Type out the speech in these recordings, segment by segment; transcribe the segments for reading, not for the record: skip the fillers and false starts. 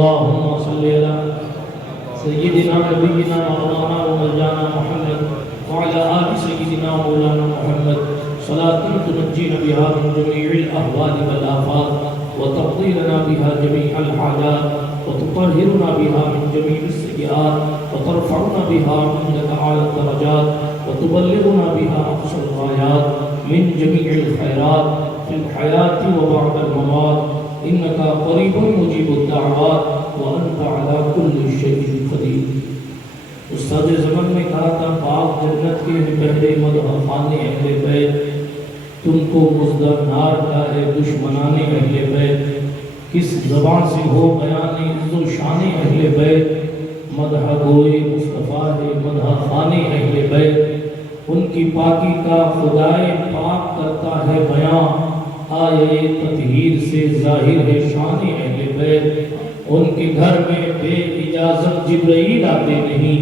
اللهم صل على سيدنا نبينا مولانا ومولانا محمد وعلى آل سيدنا مولانا محمد صلاة تنجينا بها من جميع الأهوال والآفات وتقضي لنا بها جميع الحاجات وتطهرنا بها من جميع السيئات وترفعنا بها عندك أعلى الدرجات وتبلغنا بها أقصى الغايات من جميع الخيرات في الحياة وبعد الممات إنك قريب مجيب الدعوات وأنت على كل شيء قدير. استاد زمن نے کہا تھا باغ جنت کے بہرے مدح خانے اہل بیت، تم کو مزدر نار کا ہے دشمنان اہل بیت، کس زبان سے ہو بیان عز و شان اہل بیت، مدح گوئے مصطفیٰ ہے مدح خانے اہل بیت، ان کی پاکی کا خدائے پاک کرتا ہے بیان، آیے تطہیر سے ظاہر ہے شان اہل بیت، ان کے گھر میں بے اجازت جبرائیل آتے نہیں،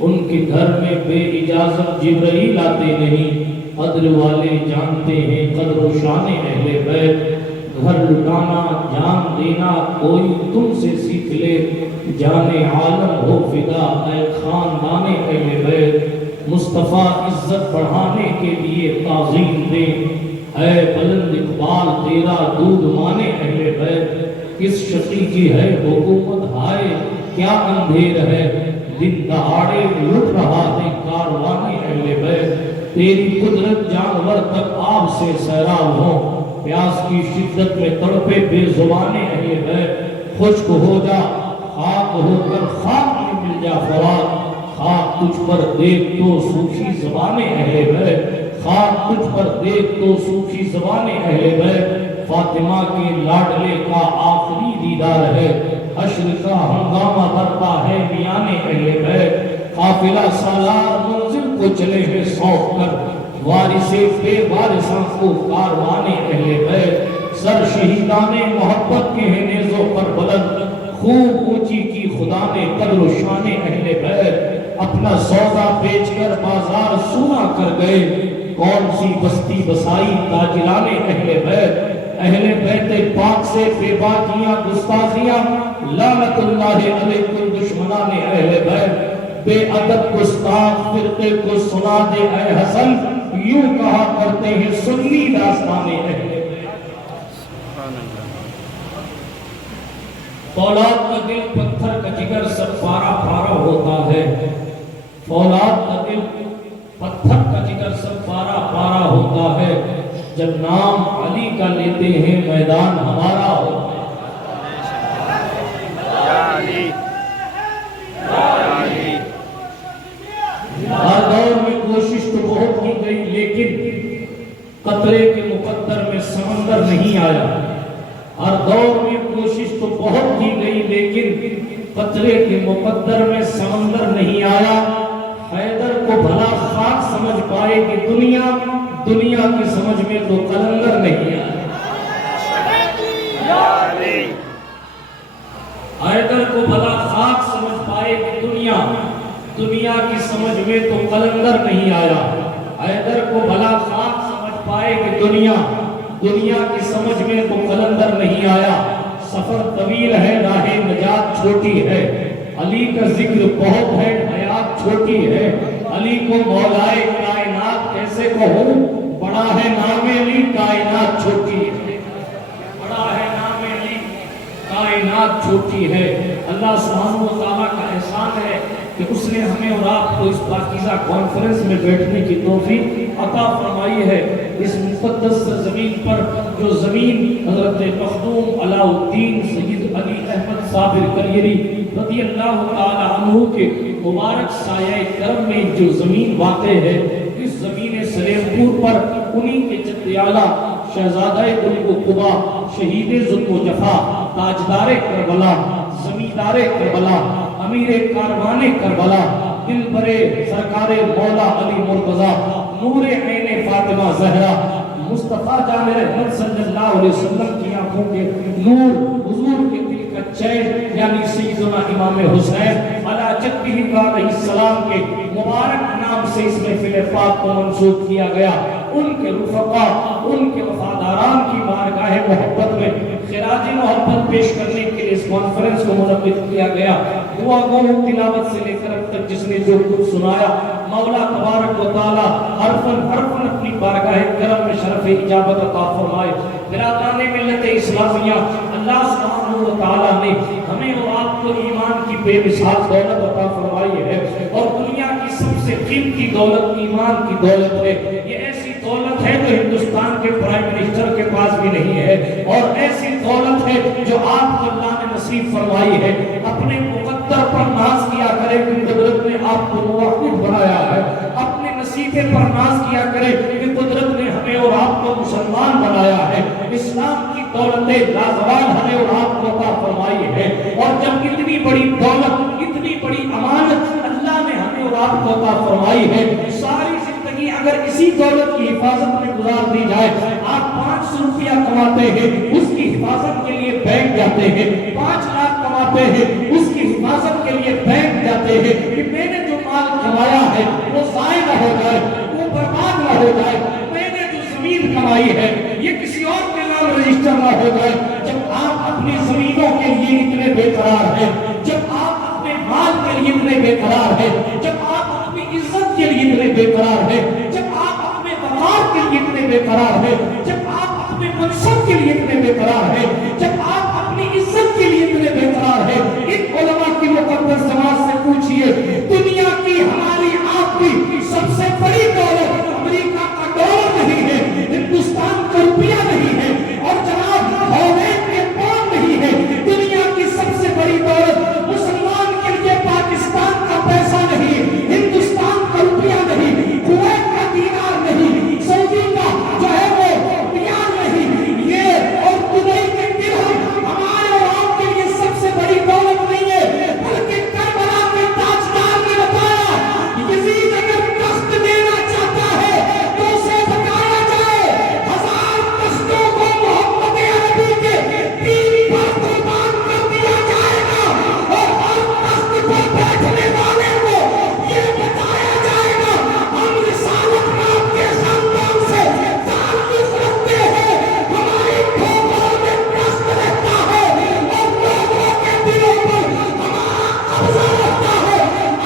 ان کے گھر میں بے اجازت جبرائیل آتے نہیں، قدر والے جانتے ہیں قدر و شان اہل بیت، گھر لٹانا جان دینا کوئی تم سے سیکھ لے، جان عالم ہو فدا اے خاندان اہل بیت، مصطفیٰ عزت بڑھانے کے لیے تعظیم دے، اے بلند اقبال تیرا دودھ مانے اہل بیت، کس شقی کی ہے حکومت ہائے کیا اندھیر ہے، دن دہاڑے لٹ رہا ہے کاروان اہل بیت، تیری قدرت جانور تک آب سے سیراب ہوں، پیاس کی شدت میں تڑپے بے زبان اہل بیت، خشک ہو جا خاک ہو کر خاک میں مل جا فرات، خاک تجھ پر دیکھ تو سوکھی زبان اہل بیت، خاک تجھ پر دیکھ تو سوکھی زبان اہل بیت، فاطمہ کے لاڈلے کا آخری دیدار ہے، حشر کا ہنگامہ برپا ہے میان اہل بیت، قافلہ سالار منزل کو چلے ہیں سونپ کر، وارث بے وارثاں کو کاروان اہل بیت، سر شہیدان محبت کے ہیں نیزوں پر بلند، خوب اونچی کی خدا نے قدر و شان اہل بیت، اپنا سودا بیچ کر بازار سونا کر گئے، کون سی بستی بسائی تاجران اہل بیت، اہل بیت پاک سے بے باکیاں گستاخیاں، لعنت اللہ علیکم دشمنان اہل بیت، بے ادب گستاخ فرقے کو سنا دے اے حسن، یوں کہا کرتے ہیں سنی داستان اہل بیت، فولاد کا دل پتھر کا جگر سب پارا پارا ہوتا ہے، فولاد کا دل پتھر کا جگر سب پارا پارا ہوتا ہے، جب نام علی کا لیتے ہیں میدان ہمارا ہوتا ہے، ہر دور میں کوشش تو بہت کی گئی لیکن قطرے کے مقدر میں سمندر نہیں آیا، ہر دور میں کوشش تو بہت کی گئی لیکن قطرے کے مقدر میں سمندر نہیں آیا، حیدر کو بھلا خاک سمجھ پائے کہ دنیا کی سمجھ میں تو قلندر نہیں آیا، حیدر کو بھلا خاک سمجھ پائے کہ دنیا کی سمجھ میں تو قلندر نہیں آیا، حیدر کو بھلا خاک سمجھ پائے کہ دنیا کی سمجھ میں تو قلندر نہیں آیا، سفر طویل ہے راہ نجات چھوٹی ہے، علی کا ذکر بہت ہے حیات چھوٹی ہے، علی کو مولائے کائنات کیسے کہوں، بڑا ہے نام علی کائنات چھوٹی ہے، بڑا ہے نام علی کائنات چھوٹی ہے، اللہ سبحانہ و تعالیٰ کا احسان ہے کہ اس نے ہمیں اور آپ کو اس پاکیزہ کانفرنس میں بیٹھنے کی توفیق عطا فرمائی ہے، اس مقدس زمین پر جو زمین حضرت مخدوم علاء الدین سید علی احمد صابر کلیری رضی اللہ تعالی عنہ کے مبارک سایہ کرم میں جو زمین واقع ہے، اس زمین سلیم پور پر انہی کے جدیالہ شہزادہ گل قبا شہید ظلم و جفا تاجدار کربلا زمیندار کربلا امیر کاروان کربلا دل برے سرکار مولا علی مرتضی نور عین فاطمہ زہرا مصطفیٰ جان رحمت صلی اللہ علیہ وسلم کی آنکھوں کے نور حضور کے دل کا چین یعنی سیدنا امام حسین علی جدہ علیہ السلام کے مبارک نام سے اس محفل پاک کو منسوب کیا گیا۔ ان کے رفقا، ان کے وفاداران کی بارگاہ محبت میں خراج محبت پیش کرنے کے لیے اس کانفرنس کو منعقد کیا گیا۔ دعا گو تلاوت سے لے کر اب تک جس نے جو کچھ سنایا، مولا تبارک و تعالی حرفاً حرفاً اپنی بارگاہ کرم میں شرف اجابت عطا فرمائے۔ برادران ملت اسلامیہ، اللہ سبحانہ و تعالی نے ہمیں اور آپ کو ایمان کی بے مثال دولت عطا فرمائی ہے، اور دنیا کی سب سے قیمتی دولت ایمان کی دولت ہے۔ یہ ایسی دولت ہے جو ہندوستان کے پرائم منسٹر کے پاس بھی نہیں ہے، اور ایسی دولت ہے جو آپ کو اللہ نے نصیب فرمائی ہے۔ اپنے مقدر پر ناز کیا کرے کہ قدرت نے آپ کو موحد بنایا ہے، اپنے نصیبے پر ناز کیا کرے کہ قدرت نے ہمیں اور آپ کو مسلمان بنایا ہے، اسلام کی دولت لازوال ہمیں اور آپ کو عطا فرمائی ہے۔ اور جب اتنی بڑی دولت، اتنی بڑی امانت اللہ نے ہمیں اور آپ کو عطا فرمائی ہے، ساری زندگی اگر اسی دولت کی حفاظت میں گزار دی جائے، آپ 500 روپیہ کماتے ہیں، اس کی حفاظت کے لیے بینک جاتے ہیں، 5 لاکھ کماتے ہیں، اس کی حفاظت کے لیے بینک جاتے ہیں کہ میں نے جو مال کمایا ہے وہ ضائع نہ ہو جائے، وہ برباد نہ ہو جائے، میں نے جو زمین کمائی ہے یہ کسی اور کے نام رجسٹر نہ ہو جائے۔ جب آپ اپنی زمینوں کے لیے اتنے بے قرار ہیں، جب آپ اپنے مال کے لیے اتنے بے قرار ہیں، جب آپ اپنی عزت کے لیے اتنے بے قرار ہیں، جب آپ اپنے وقار کے لیے اتنے بے قرار ہیں، جب آپ اپنے منصب کے لیے اتنے بے قرار ہیں، جب آپ اپنی عزت کے لیے اتنے بے قرار ہیں، ان علماء کی مقدس جماعت سے پوچھئے، دنیا کی ہماری آپ کی سب سے بڑی دولت امریکہ کا ڈالر نہیں ہے، ہندوستان کا روپیہ نہیں ہے، اور جناب ہالینڈ کے پاؤنڈ نہیں ہے، دنیا کی سب سے بڑی دولت مسلمان کے لیے پاکستان کا پیسہ نہیں، ہندوستان کا روپیہ نہیں، کویت کا دینار نہیں، سعودی کا جو ہے وہ ریال نہیں، یہ اور دبئی کے درہم ہمارے اور آپ کے لیے سب سے بڑی دولت نہیں ہے، بلکہ کربلا کے تاجدار نے بتایا یزید اگر تخت دینا چاہتا ہے تو اسے بتایا جائے 1000 تختوں کو محمد عربی کے 3 پر قربان کر دیا جائے گا، اور ہر تخت پر بیٹھنے والے کو یہ بتایا جائے گا ہم رسالت نام کے خاندان سے تعلق رکھتے ہیں، ہماری کھوپڑوں میں ٹرسٹ رہتا ہے اور لوگوں کے دلوں پر ہمارا قبضہ رہتا ہے۔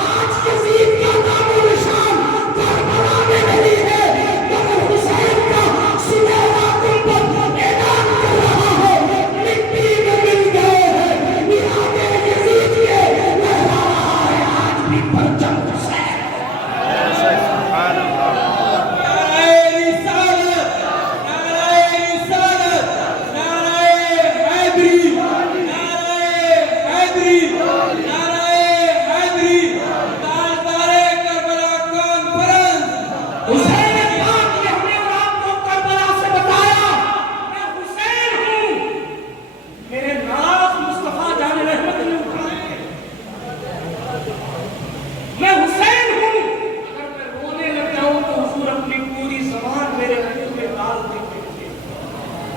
آج یزید کا نام و نشان کربلا میں نہیں ہے، مگر حسین کا سنہرا گنبد اعلان کر رہا ہے، مٹی میں مل گئے ہیں میلاد یزید کے، لہرا رہا ہے آج بھی پرچم حسین۔ حسین پاک نے ہمیں اور آپ کو کربلا سے بتایا میں حسین ہوں، میرے ناز مصطفیٰ جان رحمت نے اٹھائے، میں حسین ہوں۔ اگر میں رونے لگ جاؤں تو حضور اپنی پوری زبان میرے منہ میں ڈال دیتے تھے۔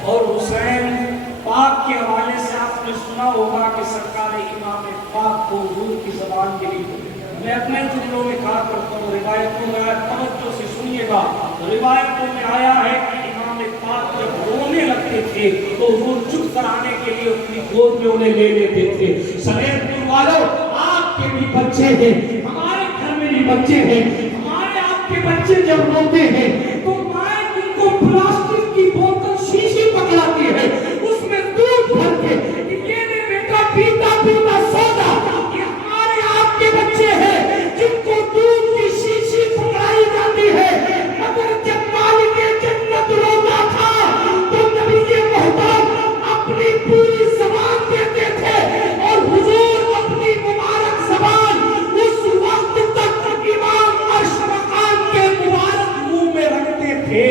اور حسین پاک کے حوالے سے آپ نے سنا ہوگا کہ سرکار امام پاک کو حضور کی زبان ملی۔ میں اپنے جملوں میں کہا کرتا ہوں، روایتوں میں آیا، توجہ سے سنیے گا، روایتوں میں آیا ہے کہ امام پاک جب رونے لگتے تھے تو حضور چپ کرانے کے لیے اپنی گود میں انہیں لے لیتے تھے۔ سمیت پور والوں، آپ کے بھی بچے ہیں، ہمارے گھر میں بھی بچے ہیں، ہمارے آپ کے بچے جب روتے ہیں تو مائیں ان کو پلاسٹک کی بوتل شیشی پکڑاتی ہے، اس میں دودھ بھر کے کہ یہ نے بیٹا پیتا پیتا سو جا۔ یہ ہمارے آپ کے بچے ہیں جن کو دودھ کی شیشی پکڑائی جاتی ہے، مگر جب مالک جنت روتا تھا تو نبی محترم اپنی پوری زبان دیتے تھے، اور حضور اپنی مبارک زبان اس وقت تک امام عرش مقام کے مبارک منہ میں رکھتے تھے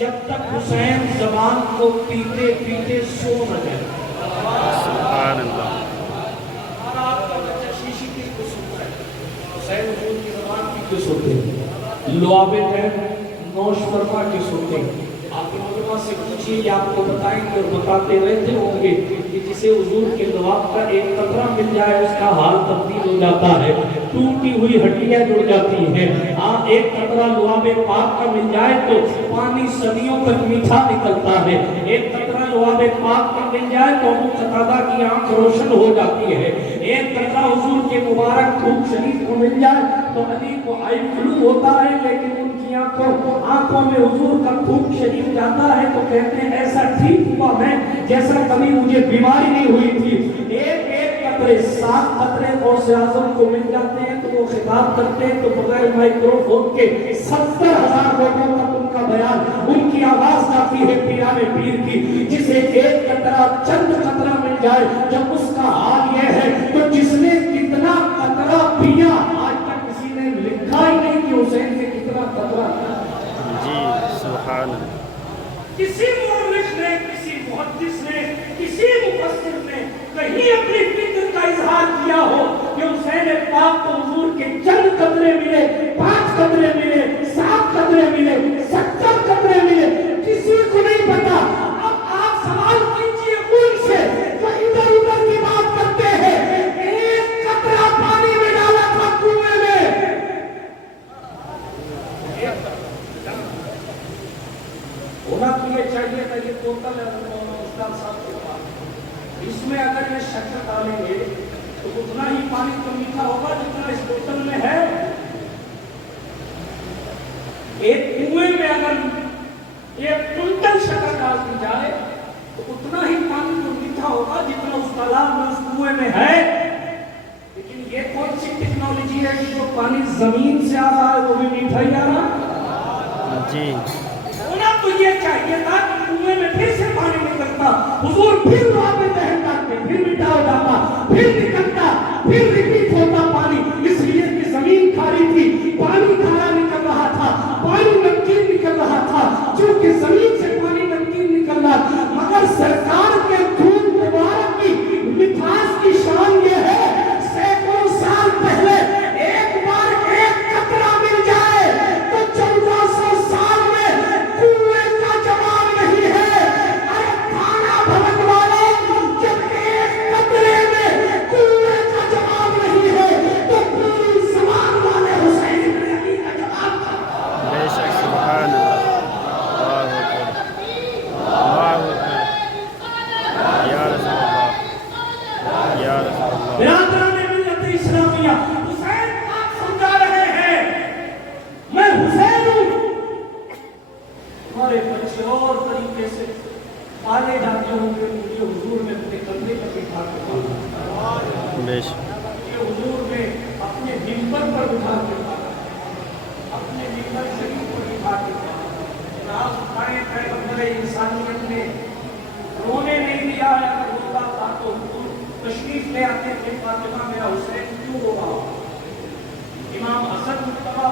جب تک حسین زبان کو پیتے پیتے سو نہ جائے۔ سبحان اللہ۔ اور آپ کا بچہ شیشی کس کو سنتا ہے؟ حسین حضور کی زبان کی کس ہوتے ہیں؟ لعابت ہے، نوش فرما کس ہوتے ہیں؟ آپ کے علماء سے پوچھئے، یہ آپ کو بتائیں گے اور بتاتے رہتے ہوں گے کہ جس جسے حضور کے لعاب کا ایک قطرہ مل جائے اس کا حال تبدیل ہو جاتا ہے، ٹوٹی ہوئی ہڈیاں جڑ جاتی ہیں۔ ایک قطرہ لعاب پاک کا مل جائے تو پانی صدیوں تک میٹھا نکلتا ہے۔ ایک قطرہ لعاب پاک کا مل جائے تو ابو قتادہ کی آنکھ روشن ہو جاتی ہے۔ ایک قطرہ حضور کے مبارک خون شریف کو مل جائے تو علی کو آئی فلو ہوتا ہے، لیکن ان کی آنکھوں میں حضور کا خون شریف جاتا ہے تو کہتے ہیں ایسا ٹھیک ہوا میں جیسا کبھی مجھے بیماری نہیں ہوئی تھی۔ ایک قطرے 7 قطرے غوث اعظم کو مل جاتے ہیں تو وہ خطاب کرتے ہیں تو بغیر مائکروفون کے 70,000 لوگوں تک ان کا بیان، ان کی آواز جاتی ہے پیران پیر کی۔ جسے ایک قطرہ چند قطرہ مل جائے جب اس کا حال یہ ہے تو جس نے کتنا قطرہ پیا آج تک کسی نے لکھا ہی نہیں کہ حسین سے کتنا قطرہ۔ جی سبحان اللہ۔ کسی مورخ نے، کسی محدث نے، کسی مفسر نے کہیں اپنی فکر کا اظہار کیا ہو کہ حسین پاک کو حضور کے چند قطرے ملے، 5 قطرے ملے، 7 قطرے ملے، 70 قطرے ملے، کسی کو نہیں پتا۔ اب آپ سوال کیجئے ان سے جو ادھر ادھر کی بات کرتے ہیں، ایک قطرہ پانی میں ڈالا تھا کنویں میں، ہونا تو یہ چاہیے تھا یہ بوتل ہے استاد صاحب کے پاس، اس میں اگر یہ شکر ڈالیں گے تو اتنا ہی پانی تو میٹھا ہوگا جتنا اس بوتل میں ہے۔ ایک کنویں میں اگر ایک کنٹل شکر ڈال دی جائے تو اتنا ہی پانی تو میٹھا ہوگا جتنا اس تالاب میں اس کنویں میں ہے۔ لیکن یہ کون سی ٹیکنالوجی ہے کہ جو پانی زمین سے آ رہا ہے وہ بھی میٹھا ہی آ رہا؟ جی ہونا تو یہ چاہیے تھا کہ کنویں میں پھر سے پانی نکلتا، حضور پھر وہاں پہ دہن ڈالتے، پھر میٹھا ہو جاتا، پھر نکلتا، پھر ریپیٹ ہوتا پانی، اس لیے کہ زمین کھاری تھی، پانی کھارا نکل رہا تھا، پانی نمکین نکل رہا تھا، چونکہ زمین سے پانی نمکین نکل رہا تھا۔ مگر سرکار کے خون مبارک کی مٹھاس کی شان یہ ہے سینکڑوں سال پہلے ایک بار ایک قطرہ مل جائے تو 1400 سال میں کنویں کا جواب نہیں ہے۔ ارے کھانا بھون والوں، جب ایک قطرے میں کنویں کا جواب نہیں ہے تو پوری زمان والے حسین بن علی کا جواب تھا۔ بے شک سبحان اللہ، اللہ اکبر، اللہ اکبر، یا رسول اللہ، یا رسول اللہ۔ برادران ملت اسلامیہ، حسین پاک سمجھا رہے ہیں میں حسین ہوں۔ ہمارے بچے اور طریقے سے پالے جاتے ہوں گے، مجھے حضور میں اپنے کندھے پر بٹھا کے پالا، مجھے حضور میں اپنے ممبر پر بٹھا کے پالا، اپنے ممبر شریف پر بٹھا کے پالا۔ ناز اٹھائے پیغمبر انسانیت نے رونے نہیں دیا، اگر روتا تھا تو حضور تشریف لے آتے تھے، فاطمہ میرا حسین کیوں رو رہا؟ امام حسن مصطفیٰ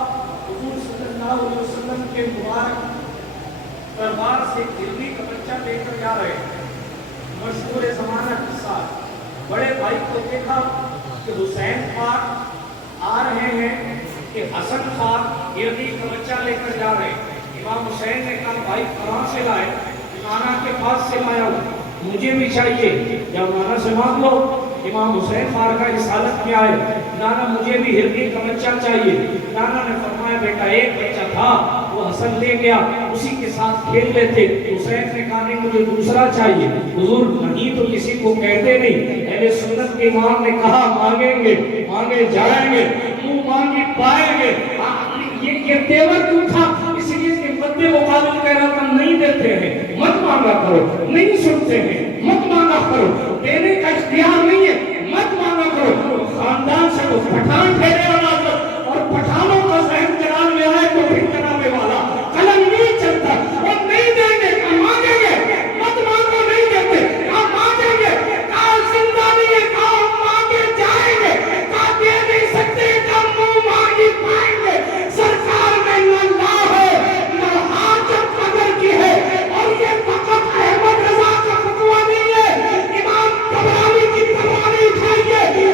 حضور صلی اللہ علیہ وسلم کے مبارک دربار سے دلی کا بچہ لے کر جا رہے ہیں، مشہور زمانہ قصہ۔ بڑے بھائی کو دیکھا کہ حسین پاک آ رہے ہیں کہ حسن پاک دلی کا بچہ لے کر جا رہے ہیں۔ امام حسین نے کہا بھائی کہاں سے لائے؟ نانا کے پاس سے لایا ہوں، مجھے بھی چاہیے، یا نانا سے مانگ لو۔ امام حسین بارگاہ رسالت میں آئے، نانا مجھے بھی ہرنی کا بچہ چاہیے۔ نانا نے فرمایا بیٹا ایک بچہ تھا وہ حسن لے گیا، اسی کے ساتھ کھیل لیتے۔ حسین نے کہا نہیں مجھے دوسرا چاہیے۔ حضور نہیں تو کسی کو کہتے نہیں، اہل سنت کے امام نے کہا مانگیں گے، مانگے جائیں گے، منہ مانگی پائیں گے۔ یہ تیور کیوں تھا؟ اس لیے کہ مدِ مقابل کہہ رہا تھا نہیں دیتے ہیں مت مانگا کرو، نہیں سنتے ہیں مت مانگا کرو، دینے کا اختیار نہیں ہے مت مانگا کرو۔ خاندان سے وہ پٹھان ٹھہرے والا اور پٹھانوں کا ذہن جناب میں آئے تو پھر جناب والا قلم نہیں چلتا، وہ نہیں دیں گے کہا مانگیں گے، مت مانگو نہیں دیتے کہا مانگیں گے، کہا زندہ نہیں ہے کہا مانگے جائیں گے، کہا دے نہیں سکتے کہا منہ مانگی پائیں گے۔ سرکار میں نہ لا ہے نہ حاجت قدر کی ہے، اور یہ فقط احمد رضا کا فتویٰ نہیں ہے، امام طبرانی کی طبرانی اٹھائیے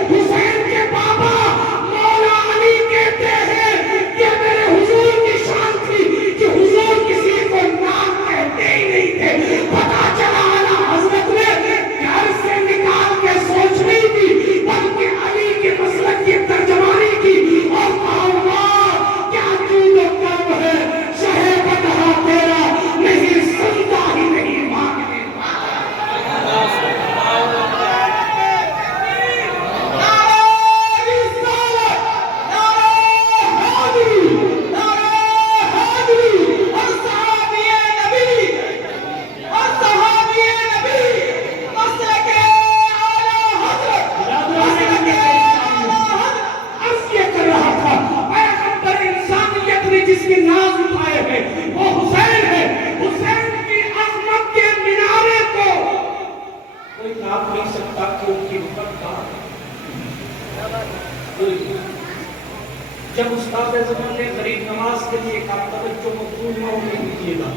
جب استاد زمان نے غریب نواز کے لیے کہا توجہ مقبول نہ ہونے دیجیے گا،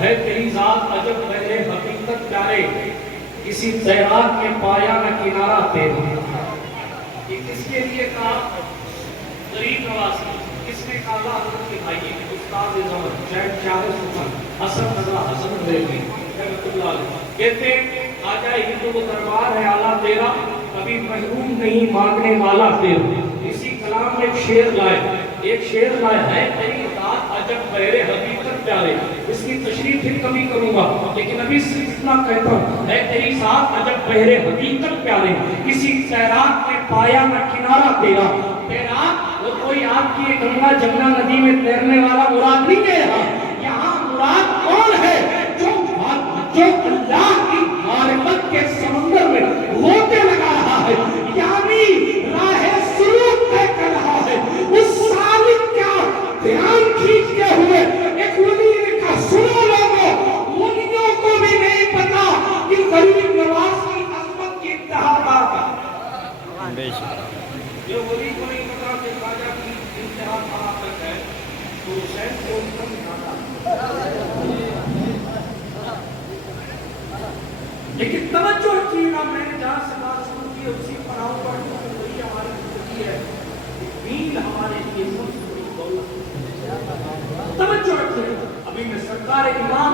ہے تیری ذات عجب میرے حقیقت پیارے، کسی تیراک کے پایا نہ کنارہ تیرا. یہ کس کے لیے کہا؟ غریب نواز. کس نے کہا؟ اللہ حضرت کے بھائی استاد زمان شاید چار سخن حسن نظرہ حسن بریلوی رحمۃ اللہ علیہ کہتے آجا ہندو کو دربار ہے اعلیٰ تیرا، کبھی محروم نہیں مانگنے والا تیرا. اسی کلام میں ایک شعر لائے ہے تیری ذات عجب غیر حقیقت پیارے. اس کی تشریح پھر کبھی کروں گا، لیکن ابھی صرف اتنا کہتا ہوں ہے تیری ذات عجب غیر حقیقت پیارے، کسی تیراک نے پایا نہ کنارہ تیرا. تیراک وہ کوئی آپ کی گنگا جمنا ندی میں تیرنے والا مراد نہیں ہے. یہاں مراد کون ہے؟ جو اللہ کی معرفت کے سمندر میں ہوتے لگا رہا ہے، یعنی راہ سلوک طے کر رہا ہے. اس سالک کا دھیان کھینچتے ہوئے ایک ولی نے کہا سنو لوگوں، ولیوں کو بھی نہیں پتا کہ غریب نواز کی عظمت کی انتہا کہاں ہے. جو ولی کو نہیں پتا کہ خواجہ کی انتہا کہاں تک ہے تو حسین کو ان کو نکالا. لیکن توجہ رکھیے گا، میں نے جہاں سے بات شروع کی اسی پڑاؤ پر وہی ہماری زندگی ہے. دین ہمارے لیے سب سے بڑی دولت. توجہ رکھیے. ابھی میں سرکار امام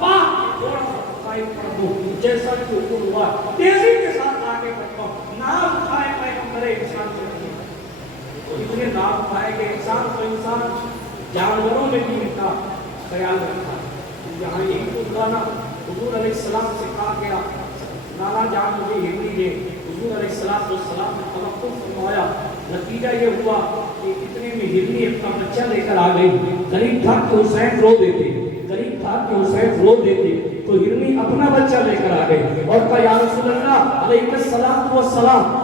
پاک تھوڑا سا فائد پڑھ دوں جیسا کہ حکم ہوا، تیزی کے ساتھ آگے بڑھتا ہوں. نام اٹھائے پیغمبر انسان سے رکھیے. اتنے نام اٹھائے کہ انسان تو انسان جانوروں میں بھی ان کا خیال رکھا. یہاں یہی تو گانا حضور علیہ السلام سے کہا گیا نانا جان مجھے ہرنی دے. حضور علیہ السلام نے توقف فرمایا. نتیجہ یہ ہوا کہ اتنے میں ہرنی اپنا بچہ لے کر آ گئی. قریب تھا کہ حسین رو دیتے تو ہرنی اپنا بچہ لے کر آ گئی اور کہا یا رسول اللہ علیہ السلام،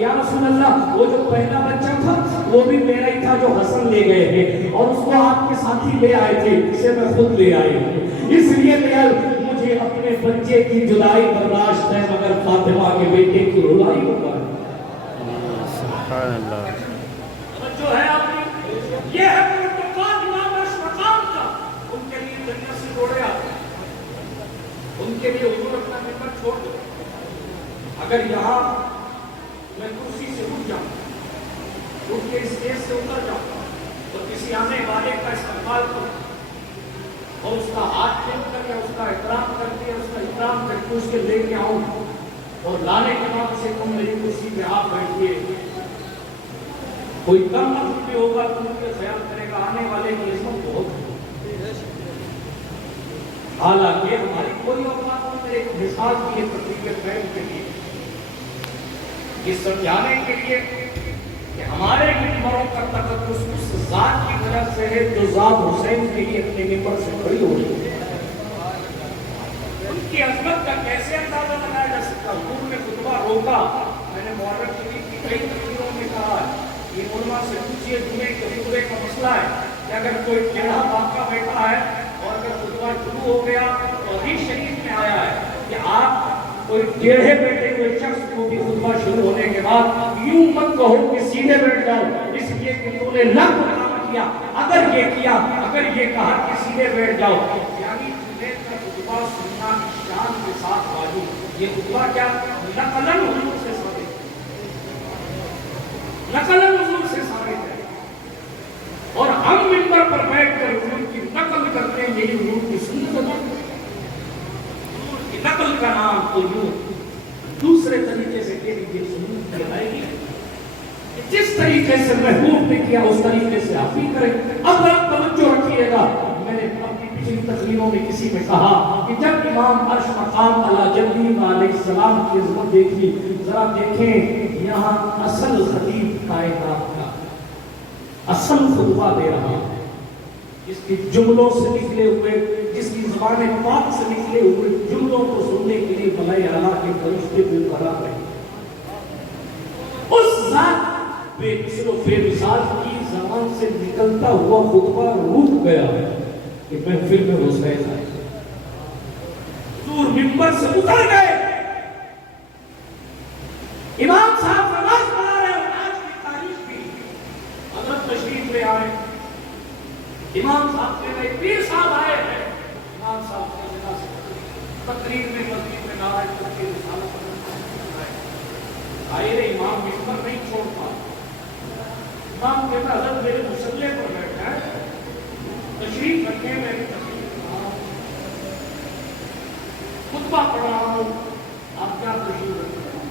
یا رسول اللہ وہ جو پہلا بچہ تھا وہ بھی میرا ہی تھا جو حسن لے گئے ہیں، اور اس کو آپ کے ساتھی لے آئے تھے، اسے میں خود لے آئی ہوں. اس لیے مجھے اپنے بچے کی جدائی برداشت ہے مگر فاطمہ کے بیٹے کی رلائی ہوگا. سبحان اللہ. جو ہے آپ نے یہ ہے پروٹوکول امام مقام کا. ان کے لیے جنت سے جوڑے آتے ہیں، ان کے لیے حضور اپنا ممبر چھوڑ دو. اگر یہاں میں کرسی سے اٹھ جاؤں، اٹھ کے اسٹیج سے اتر جاؤں اور کسی آنے والے کا استقبال کروں اور اس کا ہاتھ پھیر کر یا اس کا احترام کر کے اس کے لے کے آؤں اور لانے کے بعد اسے کہوں میری کرسی پہ آپ بیٹھیے، کوئی کم وقت بھی ہوگا تو ان کے خیال کرے گا آنے والے کی عظمت بہت ہے. حالانکہ ہماری کوئی اوقات نہیں. میرے مثال کی یہ تقریر فہم کے لیے یہ سمجھانے کے لیے کہ ہمارے ممبروں کا تقدس اس ذات کی وجہ سے ہے جو ذات حسین کے لیے اپنے ممبر سے کھڑی ہو رہی ہے. ان کی عظمت کا کیسے اندازہ لگایا جا سکتا؟ حضور نے خطبہ روکا. میں نے محرم شریف کی کئی تقریروں میں کہا یہ علماء سے پوچھئے جمعے کے خطبے کا مسئلہ ہے کہ اگر کوئی ٹیڑھا باقا بیٹھا ہے اور اگر خطبہ شروع ہو گیا تو حدیث شریف میں آیا ہے کہ آپ کوئی ٹیڑھے بیٹھے ہوئے شخص کو بھی خطبہ شروع ہونے کے بعد یوں مت کہو کہ سیدھے بیٹھ جاؤ، اس لیے کہ تم نے لفظ کام کیا. اگر یہ کہا کہ سیدھے بیٹھ جاؤ، یعنی تمہیں کا خطبہ سننا شان کے ساتھ واجب. یہ خطبہ کیا نقلاً حضور سے ثابت ہے اور ہم منبر پر بیٹھ کر حضور کی نقل کرتے ہیں. یہی حضور کی سنت ہے. نقل کا نام تو یوں دوسرے طریقے سے تیری سنت آئے گی. جس طریقے سے محبوب نے کیا اس طریقے سے آپ بھی کریں. اب آپ توجہ رکھیے گا. میں نے اپنی پچھلی تقریروں میں کسی میں کہا کہ جب امام عرش مقام علی جدی علیہ السلام کی عظمت دیکھی، ذرا دیکھیں یہاں اصل خطیب کائنات کا اصل خطبہ دے رہا ہے، جس کی جملوں سے نکلے ہوئے، جس کی زبان پاک سے نکلے ہوئے جملوں کو سننے کے لیے ملائے اعلیٰ کے فرشتے بے قرار رہے. اس ذات بے مثل و بے مثال کی زبان سے نکلتا ہوا خطبہ روک گیا کہ محفل میں حسین آئے. حضور منبر سے اتر گئے. امام صاحب نماز پڑھا رہے امام صاحب کہہ رہے پیر صاحب آئے ہیں، امام صاحب کی جگہ سے تقریر میں مسجد میں نعرہ تکبیر رسالت آئے رہے، امام ممبر نہیں چھوڑتا، امام کہتا حضرت میرے مصلے پر بیٹھا ہے، تشریف رکھے، میں بھی تشریف رکھا ہوں، خطبہ پڑھ رہا ہوں، آپ کیا تشریف رکھ رہے ہیں،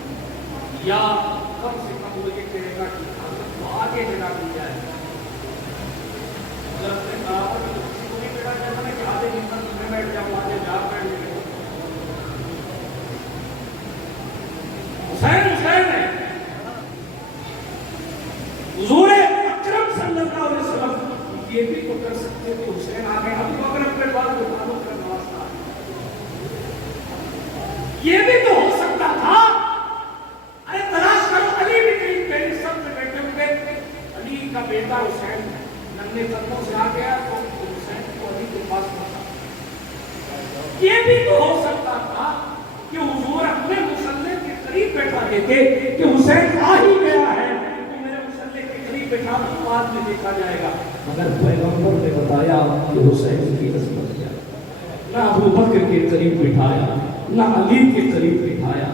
یا کم سے کم وہ یہ کہے گا کہ حضرت کو آگے جگہ دی جائے، حضرت نے کہا کہ کسی کو نہیں بیٹھا جاتا ہے کہ آدھے ممبر میں بیٹھ جاؤں، آدھے جا بیٹھ جائے، حسین حسین ہے، حضور اکرم صلی اللہ علیہ وسلم یہ بھی تو کر سکتے کہ حسین آگے ابو بکر اپنے بعد مطابق کرنا واسطہ، یہ بھی تو ہو سکتا تھا، ارے تلاش کرو علی بھی کہیں پہلے سب میں بیٹھے ہوئے، علی کا بیٹا حسین ننے قدموں سے آ گیا تو حسین کو علی کے پاس پہنچا، یہ بھی تو ہو سکتا تھا کہ حضور اپنے مصلی کے قریب بیٹھا دیتے کہ حسین آ ہی گیا ہے تو میرے مصلی کے قریب بیٹھا تو بعد میں دیکھا جائے گا، مگر پیغمبر نے بتایا کہ حسین کی عظمت کیا، نہ ابو بکر کے قریب بٹھایا، نہ علی کے قریب بٹھایا،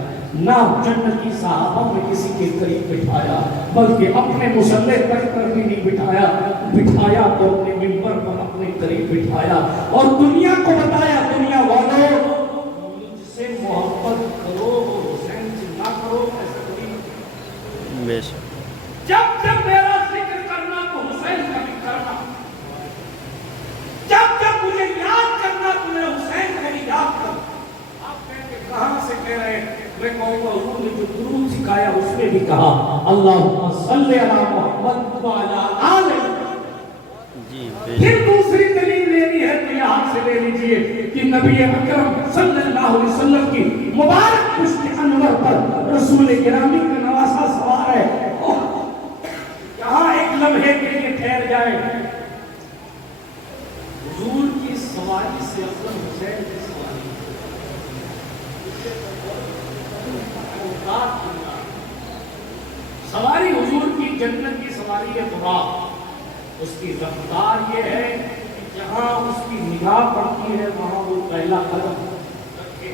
نہ جنتی صحابہ میں کسی کے قریب بٹھایا، بلکہ اپنے مصلی پر بھی نہیں بٹھایا، بٹھایا تو اپنے ممبر پر اپنے قریب بٹھایا اور دنیا کو بتایا، دنیا والوں مجھ سے محبت کرو اور حسین سے نہ کرو، ایسا کبھی نہیں، بے شک جب جب میرا ذکر کرنا تو حسین کا بھی کرنا، جب جب مجھے یاد کرنا تو میرے حسین کا بھی یاد کرنا، آپ کہتے کہاں سے کہہ رہے ہیں، میں کہوں گا حضور نے جو درود سکھایا اس میں بھی کہا اللہم صلی علی محمد وعلی آل جی بے پھر شک دوسری دلیل لینی ہے تو یہاں سے لے لیجئے کہ نبی اکرم صلی اللہ علیہ وسلم کی مبارک پشت انور پر رسول گرامی کا نواسہ سوار ہے، یہاں ایک لمحے کے لیے ٹھہر جائے، حضور کی سواری سے افضل حسین کی سواری، سواری حضور کی جنت کی سواری ہے براق، اس کی رفتار یہ ہے کہ جہاں اس کی نگاہ پڑتی ہے وہاں وہ پہلا قدم رکھے،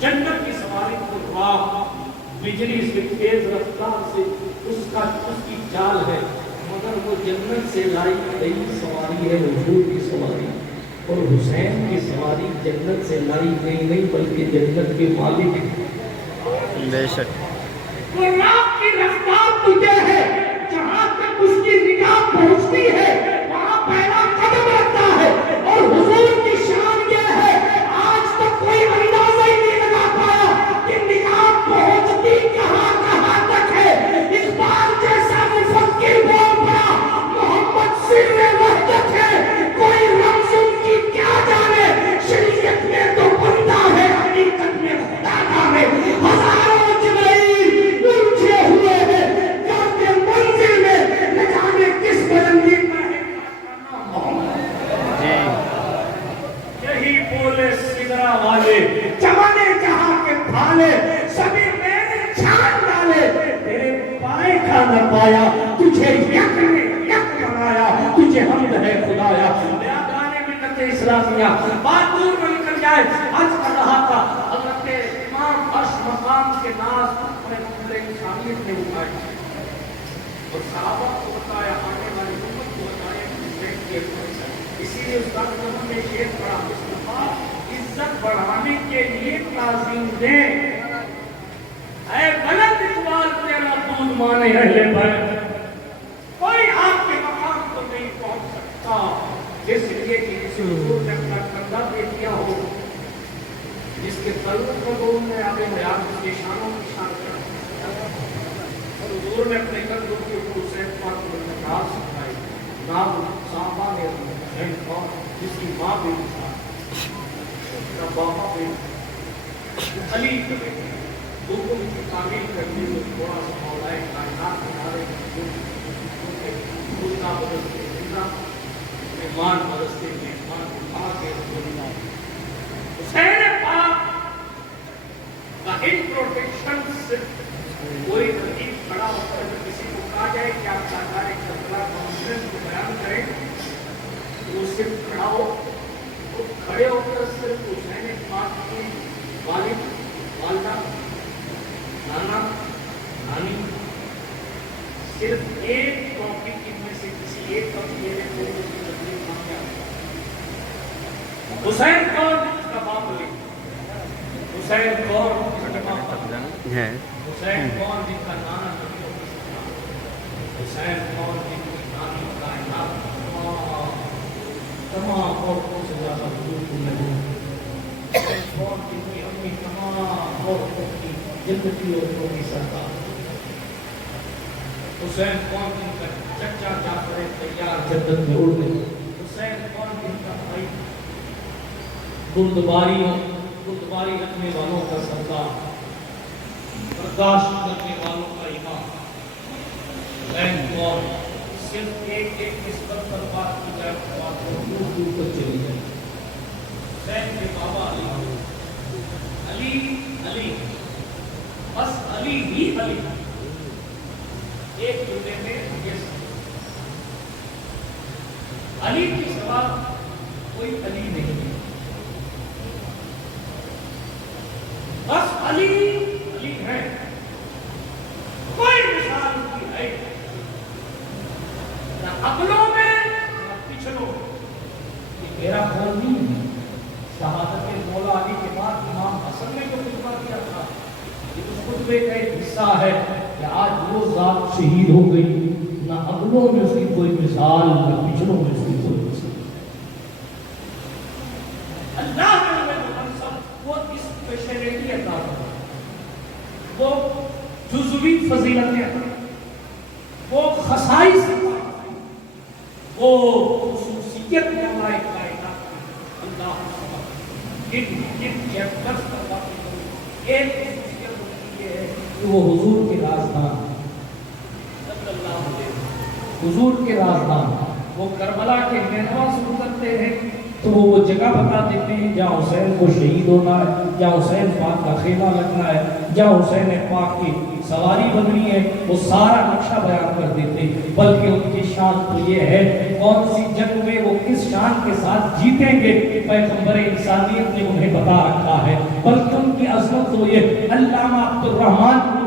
جنت کی سواری کو براق، بجلی سے تیز رفتار سے اس کی چال ہے، مگر وہ جنت سے لائی گئی سواری ہے حضور کی سواری، اور حسین کی سواری جنت سے لائی گئی نہیں بلکہ جنت کے مالک بے شک وہ راہ کی رفتار تجھے ہے، جہاں تک اس کی نگاہ پہنچتی ہے وہاں پہلا قدم رکھتا ہے، اور حضور کی شان یہ ہے آج تک کوئی اندازہ ہی نہیں لگا پایا کہ نگاہ پہنچتی کہاں کہاں تک ہے، اقبال جیسا مفکر بول پڑا محمد سر وحدت ہے، کوئی رمز ان کی کیا جانے، شریعت میں تو بندہ ہے حقیقت میں خدا کا ہے، ہزاروں جبرائیل الجھے ہوئے ہیں جاتے منزل میں، نہ جانے کس بلندی پر ہے محمد، یہی بولے سدرا والے جوانے جہاں کے بھالے سبھی میرے چھان ڈالے، تیرے پائے کا نہ پایا تجھے یک نے یک بنایا، تجھے حمد ہے خدایا، میرا گانے میں کرتے اسلامیہ بات دور میں نکل جائے، آج کر رہا تھا حضرت امام عرش مقام کے ناز اپنے مقبرے کی شاملیت میں اٹھائے اور صحابہ کو بتایا، آنے والی امت کو بتایا کہ حسین کی عزت، اسی لیے استاد نظم نے شعر پڑھا مصطفیٰ عزت بڑھانے کے لیے تعظیم دیں، اے بلند اقبال تیرا دودھ مانے اہل بیت، کوئی آپ کے مقام کو نہیں پہنچ سکتا، جس لیے کہ کسی حضور نے اپنا کندھا دے دیا ہو، جس کے تعلق کو لوگوں نے آگے حیات کی شانوں کی شان کر، اور حضور نے اپنے کندھوں کے اوپر حسین پاک کو نکال سکھائی، نام صحابہ نے حسین پاک جس کی ماں بھی تھا، کا باپا بھی علی کے بیٹے، حکم کی تعمیل کرنے میں تھوڑا سا مولا کائنات بنا رہے خود کا بدلتے زندہ مہمان بدستے مہمان اٹھا کے حسین پاک کا ان پروٹیکشن سے کوئی رقیب کھڑا ہوتا ہے، کسی کو کہا جائے کہ آپ سرکار کربلا کانفرنس کو بیان کریں تو صرف ایک ٹاپک ان میں سے کسی ایک کا یہ ہے تو اس کی تکلیف ہم کیا حسین کون اس کا باپ لکھ حسین کون اس کا باپ ہے حسین کون جن کا نانا حسین کون جن کی نانی کائنات تمام عورتوں سے زیادہ حضور کو نہیں حسین کون جن کی اپنی تمام عورتوں کی جنتی عورتوں کی سردار حسین کون جن کا چچا جعفر تیار جدت میں اڑ گئے حسین کون جن کا بھائی گردباری رکھنے والوں کا سردار برداشت کرنے والوں کا امام حسین کون صرف ایک نسبت پر بات کی جائے تو بات دور دور تک چلی جائے حسین کے بابا علی بس علی ہی علی ایک جملے میں علی کے سوا کوئی علی نہیں بس علی ہے کوئی مثال ان کی ہے نہ عقلوں میں نہ پچھلوں یہ میرا قول نہیں ہے شہادت مولا علی کے بعد امام حسن نے جو خطبہ کیا تھا یہ اس خطبے کا ایک حصہ ہے کہ آج وہ ذات شہید ہو گئی نہ عقلوں میں اس کی کوئی مثال نہ پچھلوں میں اس کی کوئی مثال اللہ نے وہ اس اسپیشلٹی عطا کرتا وہ جزوی فضیلتیں وہ خصائص وہ خصوصیت مولا کائنات اللہ جن چیپٹرز کا بات کروں ایک خصوصیت ہوتی ہے کہ وہ حضور کے رازدان صلی اللہ علیہ وسلم حضور کے رازدان وہ کربلا کے میدان سے گزرتے ہیں تو وہ جگہ بتا دیتے ہیں جہاں حسین کو شہید ہونا ہے یا حسین پاک کا خیمہ لگنا ہے یا حسین پاک کی سواری بننی ہے وہ سارا نقشہ بیان کر دیتے ہیں بلکہ ان کی شان تو یہ ہے کون سی جنگ میں وہ کس شان کے ساتھ جیتیں گے پیغمبر انسانیت نے انہیں بتا رکھا ہے بلکہ ان کی عظمت تو یہ علامہ عبدالرحمن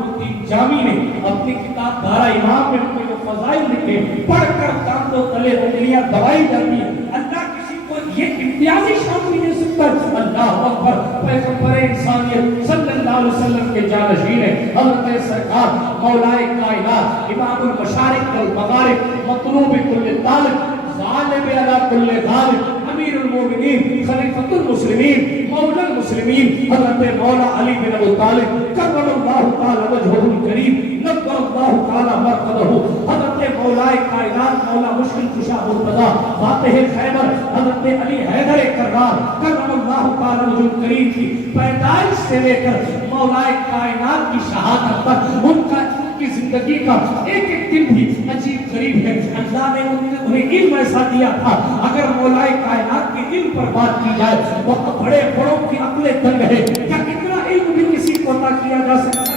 جامی نے اپنی کتاب دارا امام میں ان کے فضائل لکھے پڑھ کر کان کو تلے انگلیاں دبائی جاتی ہیں اللہ کسی کو یہ امتیازی شان نہیں دے سکتا اللہ اکبر پیغمبر انسانیت صلی اللہ علیہ وسلم کے جانشین حضرت سرکار مولا کائنات امام المشارق والمغارب مطلوب کل طالب غالب علی کل غالب امیر المومنین خلیفۃ المسلمین مولا المسلمین حضرت مولا علی بن ابی طالب کرم اللہ تعالی وجہہ الکریم نور اللہ تعالی مرقدہ حضرت مولا کائنات مولا مشکل کشا مرتضی فاتح خیبر حضرت علی حیدر کرار کرم اللہ تعالی وجہہ الکریم کی پیدائش سے لے کر مولا کائنات کی شہادت تک ان کی زندگی کا ایک ایک دن بھی عجیب غریب ہے اللہ نے انہیں علم ایسا دیا تھا اگر مولا کائنات کے علم پر بات کی جائے وقت بڑے بڑوں کی عقلیں تنگ ہے کیا اتنا علم بھی کسی کو عطا کیا جا سکتا